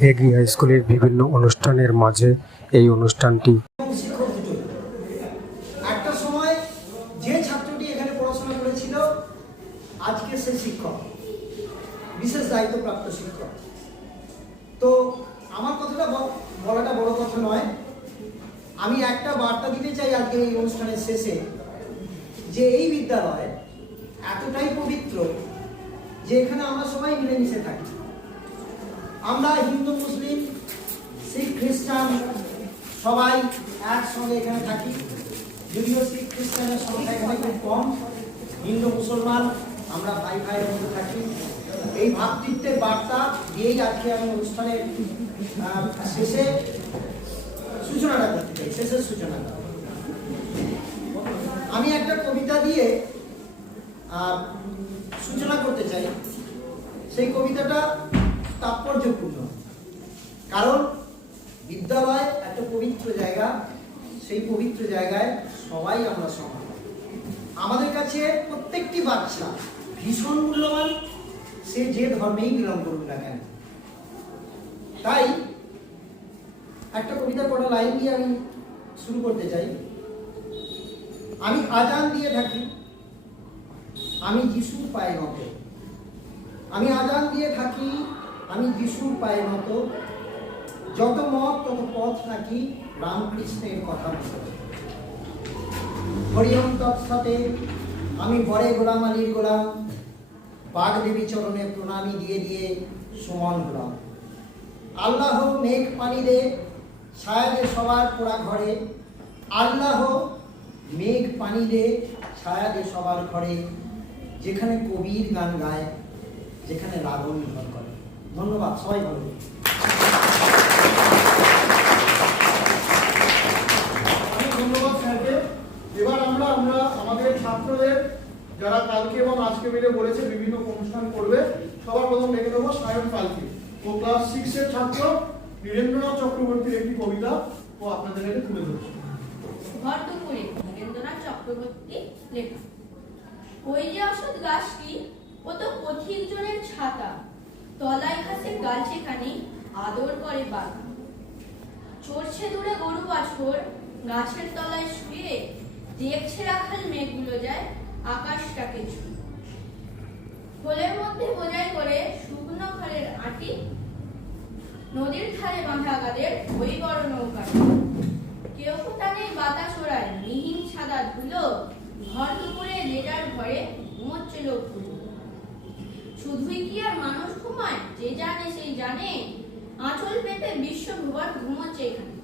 বেগরি high স্কুলের বিভিন্ন অনুষ্ঠানের মাঝে এই অনুষ্ঠানটি। শিক্ষক দুটোই একটা সময় যে ছাত্রটি এখানে পড়াশোনা করেছিল আজকে সে শিক্ষক, বিশেষ দায়িত্বপ্রাপ্ত শিক্ষক। তো আমার কথাটা বলাটা বড় কথা নয়, আমি একটা বার্তা দিতে চাই আজকে এই অনুষ্ঠানের শেষে, যে এই বিদ্যালয় এতটাই পবিত্র যে এখানে আমরা সবাই মিলেমিশে থাকি। আমরা হিন্দু, মুসলিম, শিখ, খ্রিস্টান সবাই একসঙ্গে এখানে থাকি। যদিও শিখ খ্রিস্টানের সংখ্যা এখানে খুব কম, হিন্দু মুসলমান আমরা ভাই ভাইয়ের মধ্যে থাকি। এই ভ্রাতৃত্বের বার্তা দিয়েই আজকে আমি অনুষ্ঠানের শেষে সূচনাটা করতে চাই। শেষের সূচনাটা আমি একটা কবিতা দিয়ে সূচনা করতে চাই। সেই কবিতাটা তাৎপর্যপূর্ণ, কারণ বিদ্যালয় একটা পবিত্র জায়গা, সেই পবিত্র জায়গায় সবাই আমরা সমান। আমাদের কাছে প্রত্যেকটি বাচ্চা ভীষণ মূল্যবান, সে যে ধর্মেই বিলং করুন না কেন। তাই একটা কবিতার কটা লাইন দিয়ে আমি শুরু করতে চাই। আমি আজান দিয়ে থাকি, আমি যিশুর পায়ে নত। আমি আজান দিয়ে থাকি, আমি যিশুর পায়ে নত। যত মত তত পথ নাকি রামকৃষ্ণের কথা মতো। হরিওম তৎসতে, আমি বরে গোলাম আলীর গোলাম। বাগদেবী চরণে প্রণামী দিয়ে দিয়ে সুমন হলাম। আল্লাহ মেঘ পানি দে, ছায়া দে সবার পোড়া ঘরে। আল্লাহ মেঘ পানি দে, ছায়া দে সবার ঘরে। যেখানে কবির গান গায়, যেখানে রাবণ ঘর করে। ধন্যবাদ, সবাই ভালো। ধন্যবাদ স্যারকে। এবার আমরা আমাদের ছাত্রদের যারা কালকে এবং আজকে মিলে বলেছে বিভিন্ন অনুষ্ঠান করবে, সবার প্রথম ডেকে দেবো সায়ন পালকে। ও ক্লাস 6 এর ছাত্র। নীরেন্দ্রনাথ চক্রবর্তীর একটি কবিতা ও আপনাদের কাছে তুলে ধরছে। ভর দুপুরে নীরেন্দ্রনাথ চক্রবর্তী লেখা। ওই যে অসৎ গাছটি, ও তো পথিক জনের ছাতা। তলায় ঘাসে গালছে খানি, আদর করে বাঘা। চড়ছে দূরে গরু বাছর, গাছের তলায় শুয়ে দেখছে রাখাল মেঘগুলো যায় আকাশটাকে ছুঁয়ে। খোলের মধ্যে বোঝাই করে শুকনো খড়ের আটি, নদীর ধারে বাঁধা গাদের ওই বড় নৌকা। কেউ তা নেই বাতাস ওড়ায় মিহিন সাদা ধুলো। ঘর দুপুরে লেজার ঘরে ঘুমোচ্ছে লোকগুলো। শুধুই কি আর মানুষ ঘুমায়, যে জানে সেই জানে। আঁচল পেতে বিশ্বভুবন ঘুমোচ্ছে এখানে।